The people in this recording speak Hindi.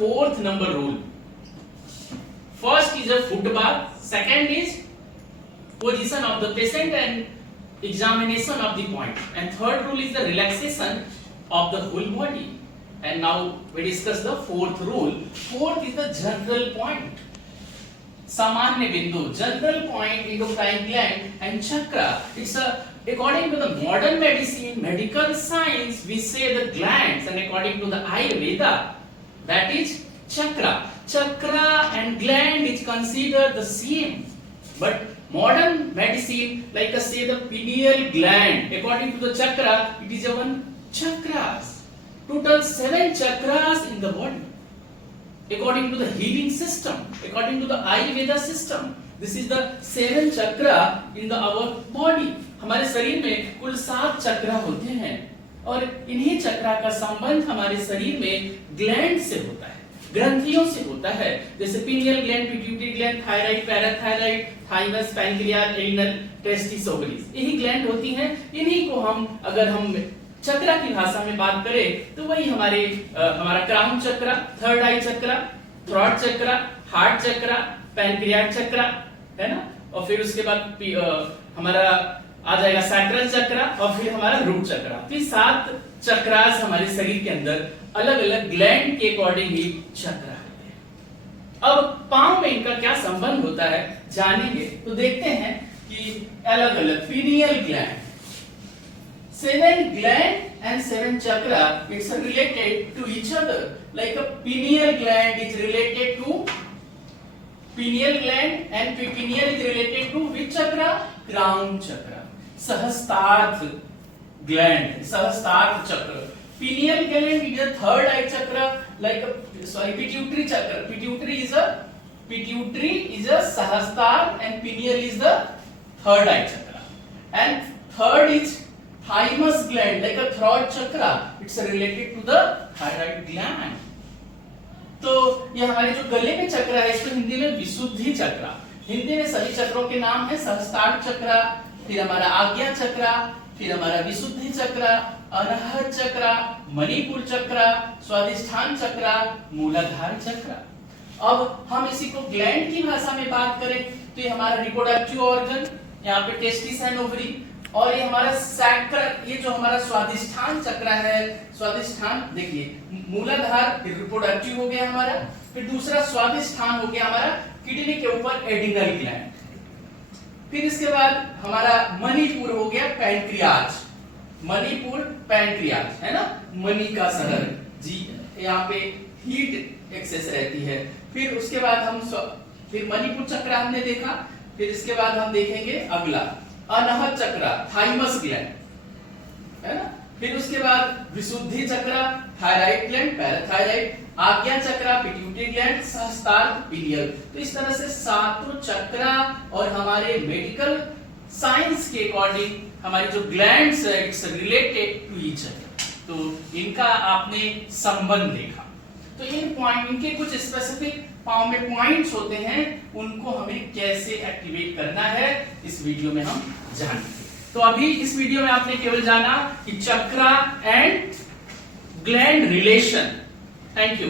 fourth number rule. First is a foot bath, second is position of the patient and examination of the point, and third rule is the relaxation of the whole body. And now we discuss the fourth rule. Fourth is the general point, सामान्य बिंदु, general point, endocrine gland and chakra. It's according to the modern medicine, medical science, we say the glands, and according to the Ayurveda, that is chakra. Chakra and gland is considered the same, but modern medicine, like say the pineal gland, according to the chakra, it is one chakras. Total 7 chakras in the body. According to the healing system, according to the Ayurveda system, this is the 7 chakra in the our body. हमारे शरीर में कुल 7 चक्रा होते हैं, और इन्हीं चक्रा का संबंध हमारे शरीर में ग्लैंड से होता है, ग्रंथियों से होता है, जैसे pineal gland, pituitary gland, thyroid, parathyroid, thymus, pancreas, adrenal, testis, ovaries, यही ग्लैंड होती हैं। इन्हीं को हम अगर हम चक्रा की भाषा में बात करें तो वही हमारा क्राउन चक्रा, थर्ड आई चक्रा, थ्रोट चक्रा, हार्ट चक्रा, पैनक्रियाट चक्रा, है ना, और फिर उसके बाद हमारा आ जाएगा सैक्रल चक्रा, और फिर हमारा रूट चक्रा। तो 7 चक्रास हमारे शरीर के अंदर अलग अलग ग्लैंड के अकॉर्डिंग ही चक्रा होते हैं। अब पांव में इनका क्या संबंध होता है जानेंगे, तो देखते हैं कि अलग अलग pineal gland, 7 gland and 7 chakra, it's related to each other. Like a pineal gland is related to pineal gland, and pineal is related to which chakra? Crown chakra. Sahasrarth gland, Sahasrarth chakra. Pineal gland is a third eye chakra, like pituitary chakra. Pituitary is a Sahasrarth, and pineal is the third eye chakra. And third is thymus gland, like a throat chakra, it's related to the thyroid gland. तो ये हमारे जो गले में चक्र है इसको हिंदी में विशुद्धि चक्र, हिंदी में सभी चक्रों के नाम है सहस्त्रार्थ चक्र, फिर हमारा आज्ञा चक्र, फिर हमारा विशुद्धि चक्र, अनाहत चक्र, मणिपुर चक्र, स्वादिष्ठान चक्र, मूलाधार चक्र। अब हम इसी को ग्लैंड की भाषा में बात करें तो ये हमारा रिप्रोडक्टिव ऑर्गन, यहाँ पे टेस्टिस एंड ओवरी, और ये हमारा सैक्र, ये जो हमारा स्वादिष्ठान चक्र है, स्वादिष्ठान देखिए मूलाधार रिप्रोडक्टिव हो गया हमारा, फिर दूसरा स्वादिष्ठान हो गया हमारा किडनी के ऊपर एडिनल ग्लैंड, फिर इसके बाद हमारा मणिपुर हो गया पैंक्रियाज, मणिपुर पैंक्रियाज, है ना, मणि का शहर जी, यहाँ पे हीट एक्सेस रहती है। फिर उसके बाद फिर मणिपुर चक्र हमने देखा, फिर इसके बाद हम देखेंगे अगला अनाहत चक्र, थाइमस ग्लैंड, है ना, फिर उसके बाद विशुद्धि चक्र, थायराइड ग्लैंड, पैराथायराइड, आज्ञा चक्र, पिट्यूटरी ग्लैंड, सहस्त्रार्थ, पिनियल। तो इस तरह से 7 चक्र, और हमारे मेडिकल साइंस के अकॉर्डिंग हमारी जो ग्लैंड्स है it's related to each other, तो इनका आपने संबंध देखा। तो इनके कुछ स्पेसिफिक पांव में पॉइंट्स होते हैं, उनको हमें कैसे एक्टिवेट करना है इस वीडियो में हम जानेंगे। तो अभी इस वीडियो में आपने केवल जाना कि chakra and gland relation. Thank you.